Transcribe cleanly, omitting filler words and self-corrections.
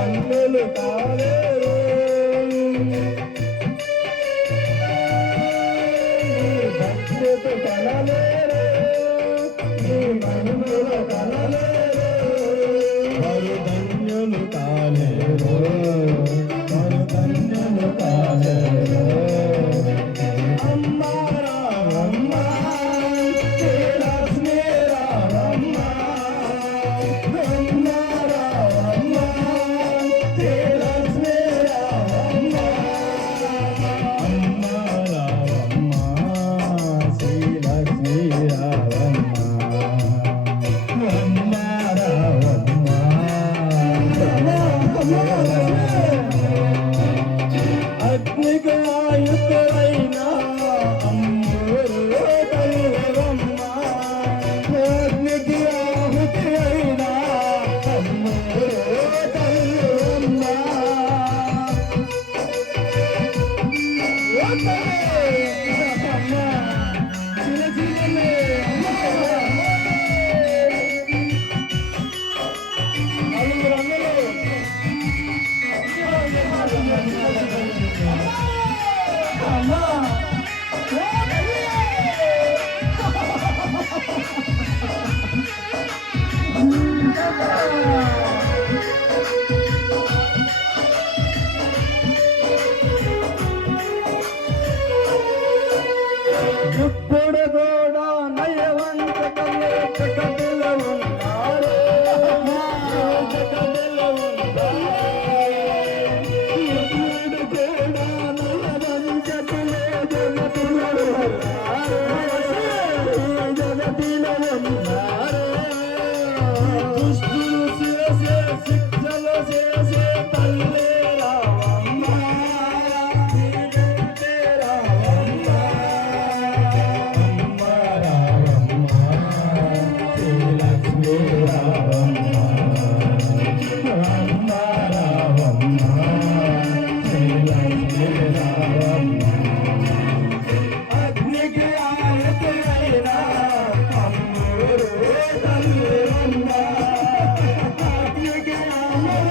కన్నులు కాలేరు భక్తితో కనలేరు నీ మహిమల కనలేరు వారు ధన్యులు కాలేరు వారు ధన్యులు కాలేరు అమ్మా రామమ్మ శ్రీ లక్ష్మీ రామమ్మ అమ్మా రామమ్మ శ్రీ లక్ష్మీ రామమ్మ అమ్మా రామమ్మ శ్రీ లక్ష్మీ రామమ్మ అమ్మా రామమ్మ అగ్నికి ఆయుధులైన అమ్మోరు తల్లివమ్మ అగ్నికి ఆహుతి అయిన అమ్మోరు తల్లివమ్మ ఇప్పుడు కూడా నయవంత కళ్ళు జగతిలో ఉన్నారు జగతిలో ఇప్పుడు కూడా నయవంతకులే జగతిలో జగతిలో ఉన్నారు దుష్టులు చేసే శిక్షలు చేసే తల్లి రామమ్మ నీవెంతే రామమ్మ అమ్మ రామమ్మ శ్రీ లక్ష్మీ రామమ్మ అమ్మ రామమ్మ శ్రీ లక్ష్మీ రామమ్మ అగ్నికి ఆయుధులైన అమ్మోరు తల్లివమ్మ అగ్నికి ఆయుధులైన